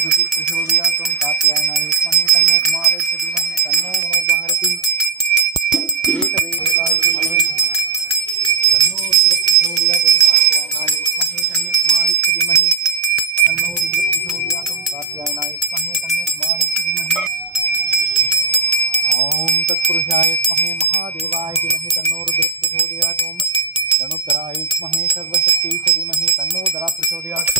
प्रचोदयात् कात्यायनाय विद्महे कन्याकुमारीं धीमहि तन्नो भारती एकदेवाय धीमहि तन्नो रुद्र प्रचोदयात् कात्यायनाय विद्महे कन्याकुमारीं धीमहि तन्नो रुद्र प्रचोदयात् कात्यायनाय विद्महे कन्याकुमारीं धीमहि ओम तत्पुरुषाय विद्महे महादेवाय धीमहि तन्नो रुद्र प्रचोदयात् ओम धनुधराय विद्महे सर्वशक्ति च धीमहि तन्नो धरा प्रचोदयात्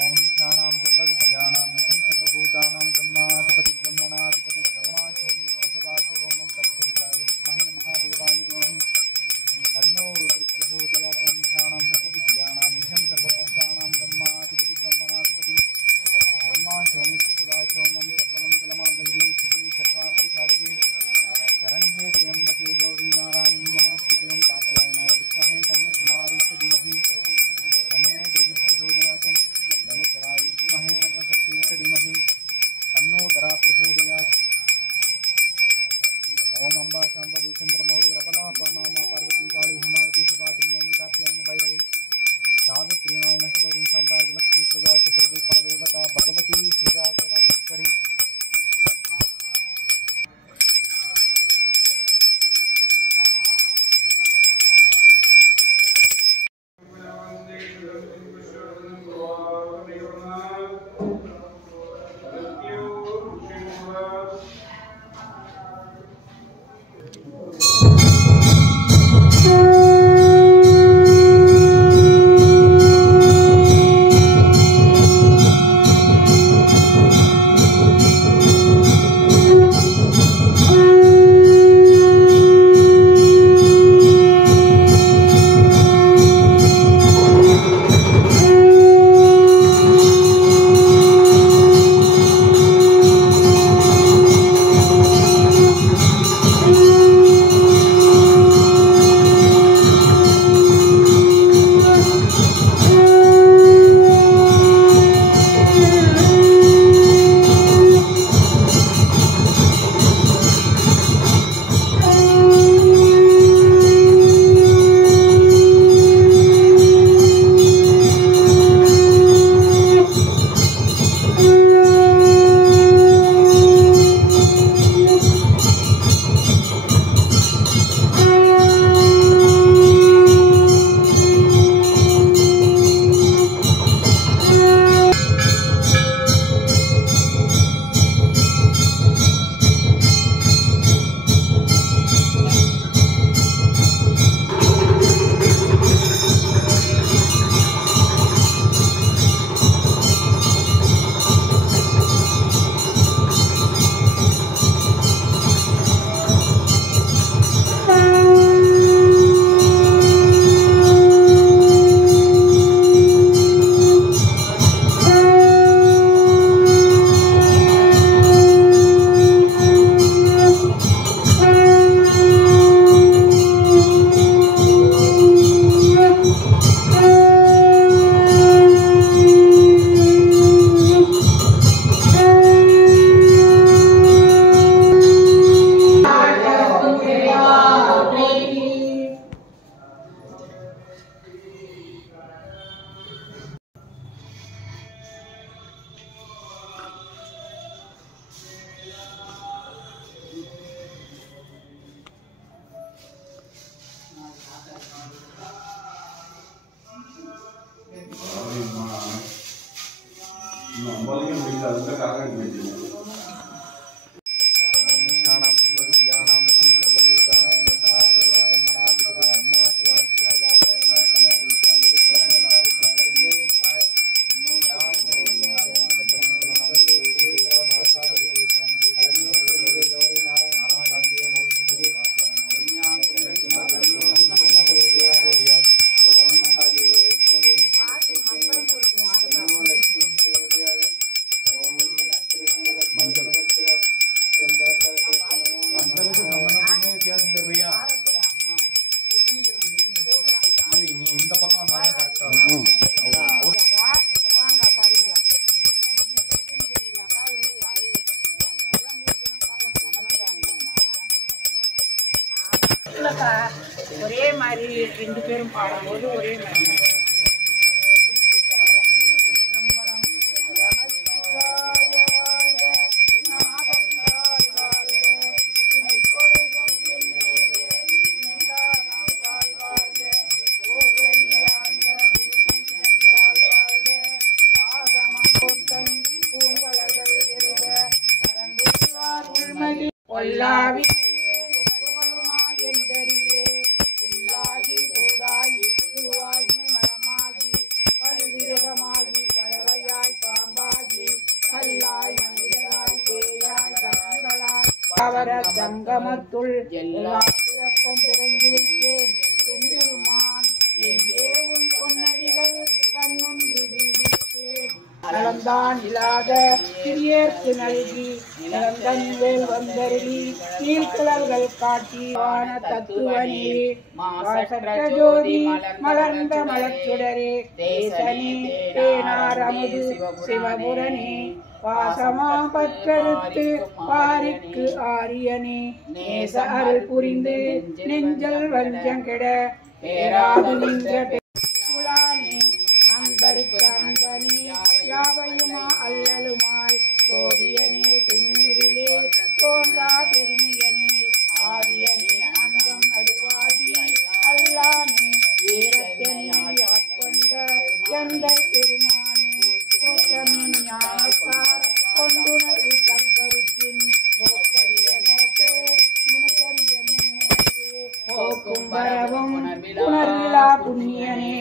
ओम ईशानां सर्वविद्यानां निधिं सर्वभूतानां ब्रह्माधिपति ब्रह्मणाधिपति ब्रह्मा सौम्य सदाशिवों तत्पुरुषाय विद्महे महादेवाय धीमहि तन्नो रुद्र प्रचोदयात् ओम ईशानां सर्वविद्यानां निधिं सर्वभूतानां ब्रह्माधिपति ब्रह्मणाधिपति ब्रह्मा सौम्य सदाशिवों सर्वमंगलमांगल्ये शिवे सर्वार्थसाधके शरण्ये त्र्यंबके गौरी नारायणी नमोस्तुते कात्यायनाय विद्महे कन्याकुमारीं धीमहि तन्नो दुर्गे प्रचोदयात् धनुधराय विद्महे सर्वशक्ति च धीमहि तन्नो धरा प्रचोदयात् ओम अम्बा शांभवी चंद्रमौली रबला पर्णमा पार्वती काली हिमावती शिवा त्रिनयनी कात्यायनी भैरवी सावित्री नयन शिवजी साम्राज्य लक्ष्मी प्रजा चतुर्भुज परदेवता भगवती श्रीराजराजेश्वरी ஒரே மாதிரி ரெண்டு பேரும் பாடும்போது ஒரே மாதிரி எல்லாவி புகழுமாயெந்தரியே உள்ளாகி கூடாகி பூவாகி மரமாகி பல்விருகமாகி பறவையாய் பாம்பாகி கல்லாய் மனிதராய் பேயாய் கமங்களாய் அவர தங்கமத்துள் எல்லா பிறப்பும் பிறந்து வைத்தேன் எம்பெருமான் நீயே உன் பொன்னடிகள் கண்ணொன்று வீடித்தேன் நலந்தான் இல்லாத சிறியேற்கு நல்கி நலந்தன் வேல் வந்தருளி நீர்கிழல்கள் காட்டி வான தத்துவனே மாசற்ற ஜோதி மலர்ந்த மலச்சுடரே தேசனே தேனார் அமுது சிவபுரனே பாசமா பற்றறுத்து பாரிக்கு ஆரியனே நேச அருள் புரிந்து நெஞ்சல் வஞ்சம் கெட பேராது நின்ற புலானே அன்பருக்கு அன்பனே யாவையுமா அல்லலுமாய் சோதியனே திண்ணிரிலே தோன்றா பெருமையனே ஆதியனே அன்பம் நடுவாதி அல்லானே வீரத்தனை ஆட்கொண்ட எந்த பெருமானே கூட்டமின் ஞானத்தார் கொண்டுணர்வு தங்கருத்தின் நோக்கரிய நோக்கு நுணுக்கரிய நின்னே போக்கும் வரவும் உணர்விலா புண்ணியனே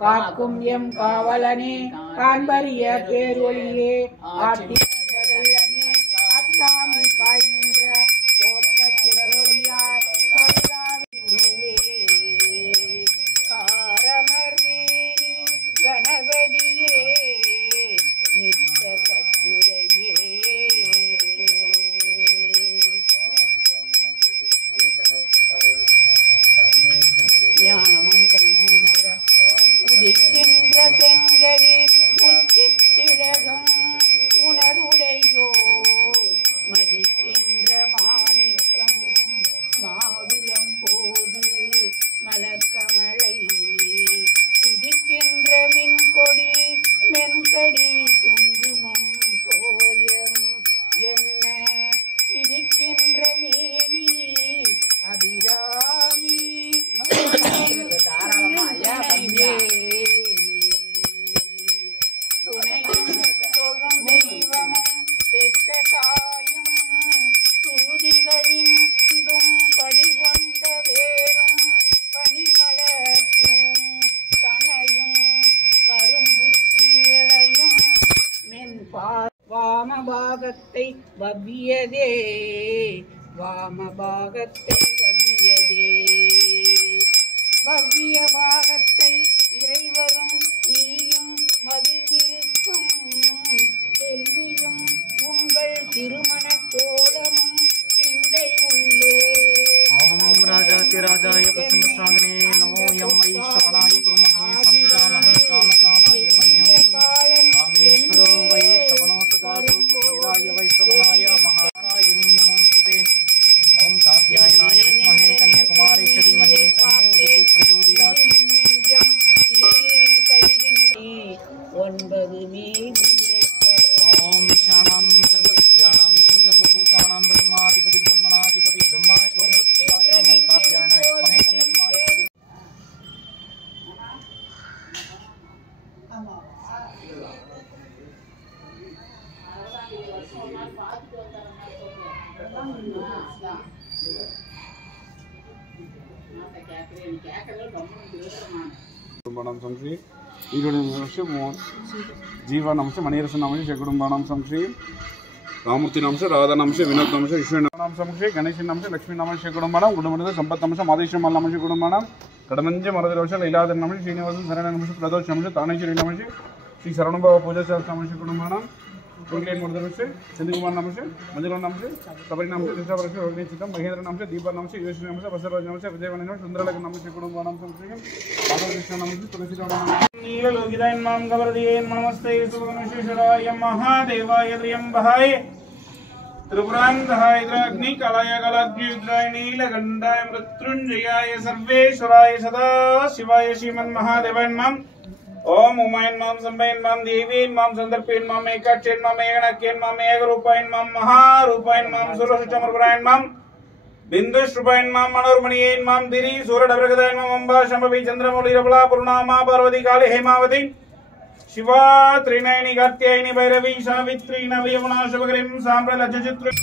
காக்கும் எம் காவலனே காண்பரிய பேரொழியே ஆட்டி வெள்ளமே அத்தாமி காய்கின்ற போற்ற சுடரொழியாய் உள்ளே காரமர்மே கணபதியே நித்த கட்டுரையே ஞானமும் கல்கின்ற உதிக்கின்ற செங்கதி உச்சித்திழகம் உணருடையோ மதிக்கின்ற மாணிக்கம் மாதுளம் போது மலர்கமலை துதிக்கின்ற மின்கொடி மென்கடி குங்குமம் தோயம் என்ன விதிக்கின்ற மேனி அபிராமி துணையும் தொழும் தெய்வமும் பெற்ற தாயும் சுருதிகளின் படிகொண்ட வேரும் பனிமலர்பூம் கணையும் கரும்புத்திளையும் மென்பா வாமபாகத்தை வவ்வியதே வாமபாகத்தை வவ்வியதே வவ்விய பாகத்தை இறைவரும் நீயும் மகிழ்ந்திருக்கும் செல்வியும் உங்கள் திருமண கோலமும் சிந்தை உள்ளே ஓம் ராஜாதிராஜாய பிரசன்னசாமினே நமோ யம்மை சகலாய குருமஹே சம்ஜாமஹம் காமகாமாய மஹ்யம் காமேஸ்வரோ வை சவனோததாது குபேராய வை சவனாய மகாராயினி நமோஸ்துதே ஓம் காத்யாயனாய வித்மஹே கன்யாகுமாரீ தீமஹி தன்னோ துர்கை பிரச்சோதயாத் ஒன்பது மீது ஓம் ஈசானம் சர்வவித்யானாம் ஈசம் சர்வபூதானாம் பிரம்மாதிபதி பிரம்மணாதிபதி பிரம்மா சோனி சுதாசோனி காத்யாயனாய வித்மஹே கன்யாகுமாரீ कुटुंबानां संश्री ईश्वरस्य जीवा नमस्य मणिरस नमस्य कुटुंबानां संश्री रामूर्ति नमस्य राधा नमस्य विनोद नमस्य ईश्वरनाम संश्री गणेश नमस्य लक्ष्मी नमस्य कुटुंबानां कुटुंबस्य संपत् नमस्य मादेश्वर नमस्य कुटुंबानां कडमंज मरदरोष लीलाधर नमस्य श्रीनिवास शरण नमस्य प्रदोष नमस्य तानेश्वरी नमस्य श्री शरणबाबा पूजा नमस्य कुटुंबानां इंग्लैंड मरदरोष चंद्रकुमार नमस्य मंजुला नमस्य सबरी नमस्य दिशावरस्य रोगनिचितम महेंद्र नमस्य दीपा नमस्य योश नमस्य बसवराज नमस्य विजयवाणी नमस्य सुंदरलक नमस्य कुटुंबानां संश्री माधव कृष्ण नमस्य तुलसीदास नमस्य नीललोकिताय मां गवर्धये नमस्ते सुवनशेषराय महादेवाय त्र्यंबहाय त्रिपुरांधहाय अग्नि कलाय कलाग्निरुद्राय नीलकंठाय मृत्युंजयाय सर्वेश्वराय सदा शिवाय श्रीमन्महादेवाय नमः ओम उमायन माम संभयन माम देवीन माम संदर्पेन माम एकाक्षेन माम एकनक्येन माम एकरूपायन माम महारूपायन माम सुरसुचमर्पणायन माम बिंदुश्रुपायन माम मनोरमणीयन माम दिरि सूरडवृगदायन माम अंबा शंभवी चंद्रमौली रबला पूर्णमा पार्वती काली हेमावती शिवा त्रिनयनी कात्यायनी भैरवी सावित्री नवयमुना शुभकरीं सांप्रलज्जचित्र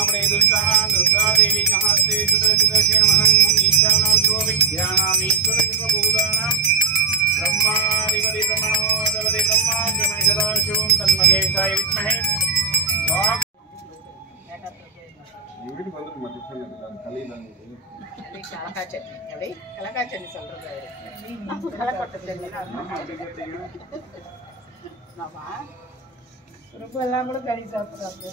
अपने दुष्टान दुर्गा देवी नमस्ते सुदर्शितस्य नमः ईशानां सर्वविद्यानां ईश्वरशिवभूतानां ब्रह्मादिपति ब्रह्मणोदपति ब्रह्मा च सदाशिवं तन्महेशाय विद्महे வீட்டுக்கு வந்துட்டு மட்டும் கலையில் கலக்கா சட்னி எப்படி கலக்கா சட்னி சொல்றது அவரு கலக்கொட்டை சட்னி ரொம்ப எல்லாம் கூட கறி சாப்பிட்றாரு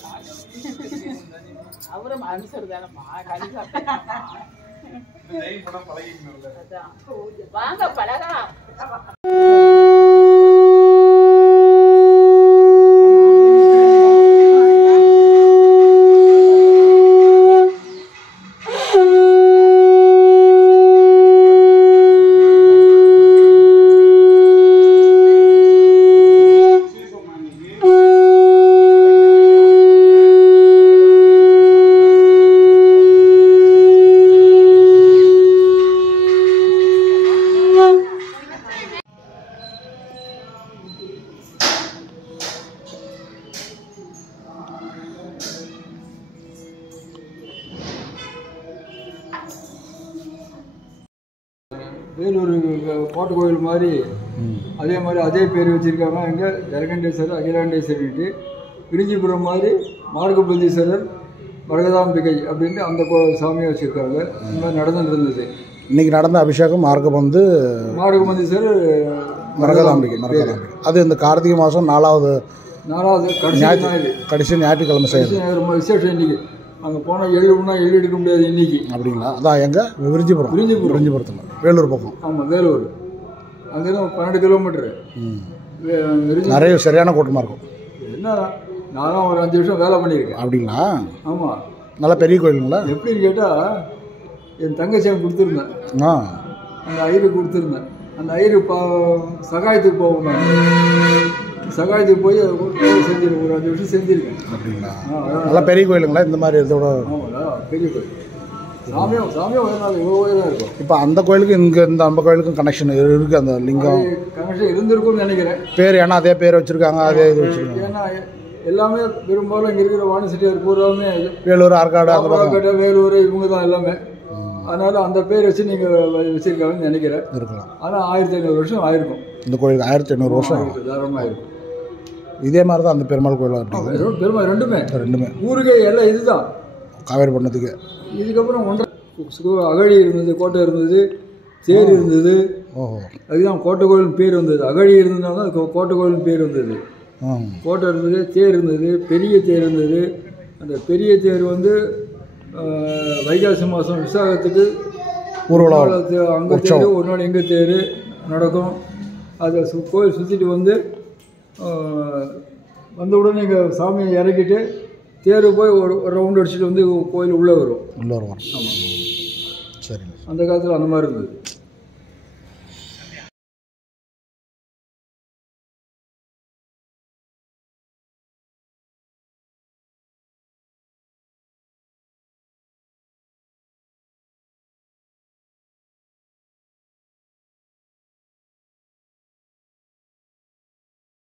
அவரும் மனுஷர் தானம்மா கறி சாப்பிட்றாங்க வாங்க பழகா வேலூர் கோட்டை கோயில் மாதிரி அதே பேர் வச்சுருக்காங்க. இங்கே ஜலகண்டேஸ்வரர் அகிலாண்டேஸ்வரிட்டு விரிஞ்சிபுரம் மாதிரி மார்கபந்தீஸ்வரர் மரகதாம்பிகை அப்படின்ட்டு அந்த சாமியை வச்சுருக்காங்க. இந்த மாதிரி நடந்துட்டு இருந்தது. இன்றைக்கி நடந்த அபிஷேகம் மார்கபந்தீஸ்வரர் மரகதாம்பிகை. அது இந்த கார்த்திகை மாதம் நாலாவது கடைசி ஞாயிற்றுக்கிழமை செய்யுது. ரொம்ப விசேஷம் இன்றைக்கி. அங்கே போனால் எள்ளு எடுக்க முடியாது இன்றைக்கி. அப்படிங்களா? அதான் எங்கே விரிஞ்சிபுரத்தில் வேலூர் பக்கம். ஆமாம், வேலூர். அங்கேருந்து 12 கிலோமீட்டரு. நிறைய சரியான கூட்டமாக இருக்கும். என்ன நானும் ஒரு 5 வருஷம் வேலை பண்ணியிருக்கேன். அப்படிங்களா? ஆமாம். நல்லா பெரிய கோயிலுங்களா? எப்படின்னு கேட்டால் என் தங்கச்சியை கொடுத்துருந்தேன். அந்த ஐயரு கொடுத்துருந்தேன். அந்த ஐயரு சகாயத்துக்கு போகணும். சகாயத்துக்கு போய் செஞ்சிருக்கேன். ஒரு 5 வருஷம் செஞ்சுருக்கேன். அப்படிங்களா? நல்லா பெரிய கோயிலுங்களா? இந்த மாதிரி இதோட பெரிய கோயில். சாமியும் உயர்ந்தாலும் இவ்வளோ உயரம் இருக்கும். இப்போ அந்த கோயிலுக்கு இங்கே இந்த நம்ம கோயிலுக்கும் கனெக்ஷன் இருக்குது. அந்த லிங்கம் கனெக்ஷன் இருந்திருக்கும்னு நினைக்கிறேன். பேர் ஏன்னா அதே பேர் வச்சுருக்காங்க, அதே இது வச்சுருக்காங்க. ஏன்னா எல்லாமே பெரும்பாலும் இங்கே இருக்கிற வாணி செட்டியார் பூராமே வேலூர், ஆற்காடு, அந்த பக்கம் வேலூர் இவங்க தான் எல்லாமே. அதனால் அந்த பேர் வச்சு நீங்கள் வச்சுருக்காங்கன்னு நினைக்கிறேன். இருக்கலாம். ஆனால் 1500 வருஷம் ஆயிருக்கும். இந்த கோயிலுக்கு 1500 வருஷம் தாராளமாக இருக்கும். இதே மாதிரி தான் அந்த பெருமாள் கோயிலாக இருக்கும். பெருமாள் ரெண்டுமே ஊருக்கே எல்லாம் இதுதான். காவேரி பண்ணதுக்கு இதுக்கப்புறம் அகழி இருந்தது, கோட்டை இருந்தது, தேர் இருந்தது. அதுதான் கோட்டை கோயில் பேர் வந்தது. அகழி இருந்ததுனால தான் கோட்டை கோயில் பேர் வந்தது. கோட்டை இருந்தது, தேர் இருந்தது, பெரிய தேர் இருந்தது. அந்த பெரிய தேர் வந்து வைகாசி மாதம் விசாகத்துக்கு அங்கே தேர், ஒரு நாள் எங்கே தேர் நடக்கும். அதை கோயில் சுற்றிட்டு வந்த உடனே இங்கே சாமியை இறக்கிட்டு தேர் போய் ஒரு ரவுண்ட் அடிச்சுட்டு கோயில் உள்ளே வரும். ஆமாம், சரி. அந்த காலத்தில் அந்த மாதிரி இருந்தது.